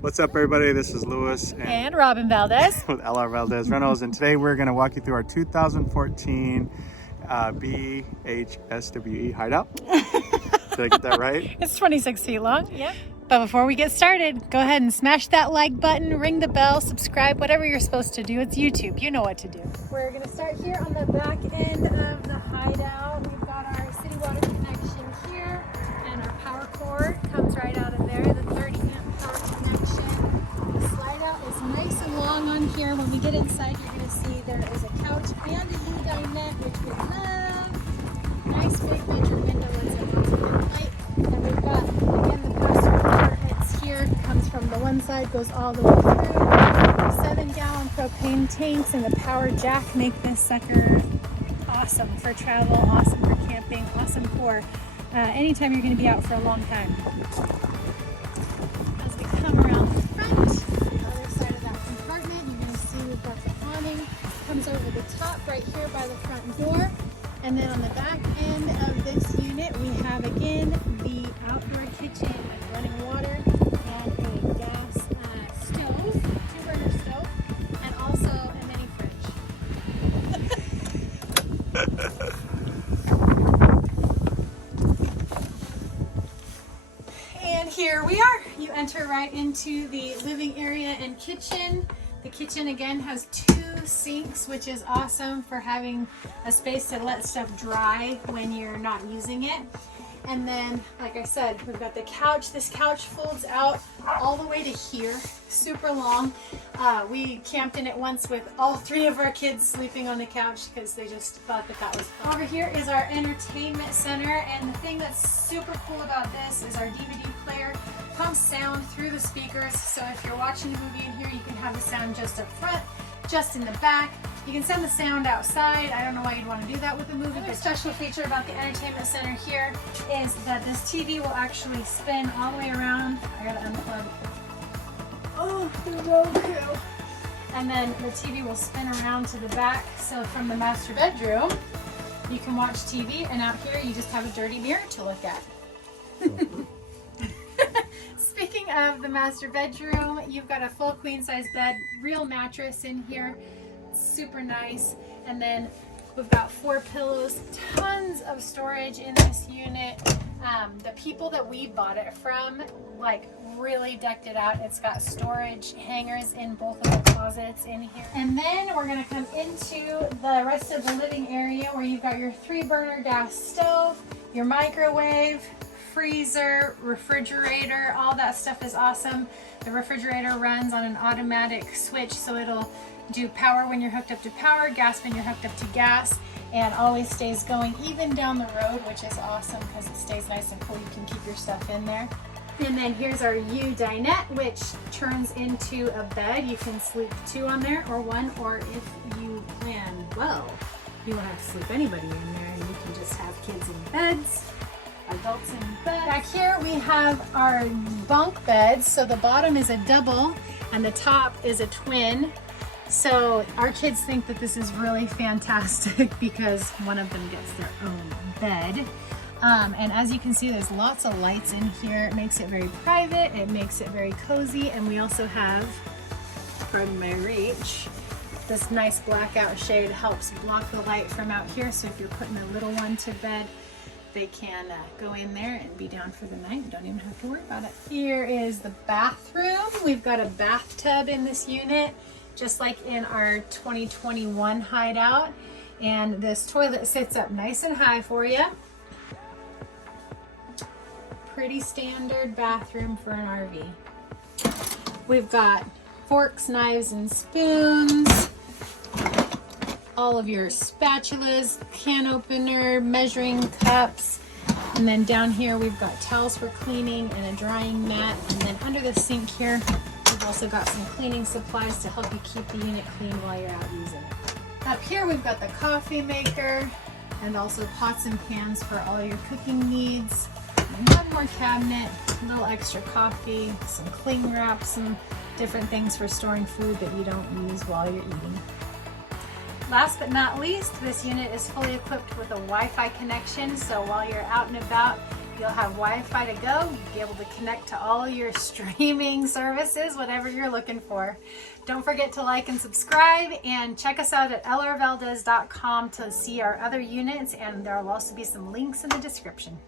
What's up, everybody? This is Louis and Robin Valdez with LR Valdez Rentals, and today we're going to walk you through our 2014 BHSWE Hideout. Did I get that right? It's 26 feet long, yeah. But before we get started, go ahead and smash that like button, ring the bell, subscribe, whatever you're supposed to do. It's YouTube. You know what to do. We're going to start here on the back end of the hideout. We've got our city water connection here, and our power cord comes right out of there, the 30 amp power connection. The slide out is nice and long on here. When we get inside, you're going to see there is a couch and a dinette, which we love. Nice big bedroom window lets in lots of good light. And we've got, again, the passenger apartments here. Comes from the one side, goes all the way through. 7-gallon propane tanks and the power jack make this sucker awesome for travel, awesome for camping, awesome for anytime you're going to be out for a long time. As we come around the front, the other side of that compartment, you're going to see we've got the awning. Comes over the top right here by the front door. And then on the back end of this unit, we have again the outdoor kitchen with running water and a gas stove, 2-burner stove, and also a mini fridge. And here we are. You enter right into the living area and kitchen. The kitchen again has 2 sinks, which is awesome for having a space to let stuff dry when you're not using it. And then, like I said, we've got the couch. This couch folds out all the way to here, super long. We camped in it once with all 3 of our kids sleeping on the couch because they just thought that that was fun. Over here is our entertainment center, and the thing that's super cool about this is our DVD player pumps sound through the speakers. So if you're watching a movie in here, you can have the sound just up front, just in the back. You can send the sound outside. I don't know why you'd want to do that with a movie. Another special feature about the entertainment center here is that this TV will actually spin all the way around. I gotta unplug. Oh, the Roku. And then the TV will spin around to the back. So from the master bedroom, you can watch TV, and out here you just have a dirty mirror to look at. Speaking of the master bedroom, you've got a full queen size bed, real mattress in here, super nice. And then we've got 4 pillows, tons of storage in this unit. The people that we bought it from, like, really decked it out. It's got storage hangers in both of the closets in here. And then we're gonna come into the rest of the living area where you've got your 3-burner gas stove, your microwave, freezer, refrigerator, all that stuff is awesome. The refrigerator runs on an automatic switch, so it'll do power when you're hooked up to power, gas when you're hooked up to gas, and always stays going even down the road, which is awesome because it stays nice and cool. You can keep your stuff in there. And then here's our U dinette, which turns into a bed. You can sleep 2 on there or 1, or if you plan well, you won't have to sleep anybody in there, and you can just have kids in beds, adults in bed. Back here we have our bunk beds. So the bottom is a double and the top is a twin. So our kids think that this is really fantastic because one of them gets their own bed. And as you can see, there's lots of lights in here. It makes it very private, it makes it very cozy, and we also have, pardon my reach, this nice blackout shade helps block the light from out here. So if you're putting a little one to bed, they can go in there and be down for the night. You don't even have to worry about it. Here is the bathroom. We've got a bathtub in this unit, just like in our 2021 hideout. And this toilet sits up nice and high for you. Pretty standard bathroom for an RV. We've got forks, knives, and spoons. All of your spatulas, can opener, measuring cups, and then down here we've got towels for cleaning and a drying mat. And then under the sink here, we've also got some cleaning supplies to help you keep the unit clean while you're out using it. Up here we've got the coffee maker and also pots and pans for all your cooking needs. And one more cabinet, a little extra coffee, some cling wrap, some different things for storing food that you don't use while you're eating. Last but not least, this unit is fully equipped with a Wi-Fi connection, so while you're out and about, You'll have Wi-Fi to go. You'll be able to connect to all your streaming services, whatever you're looking for. Don't forget to like and subscribe, and check us out at lrvaldez.com to see our other units, and there will also be some links in the description.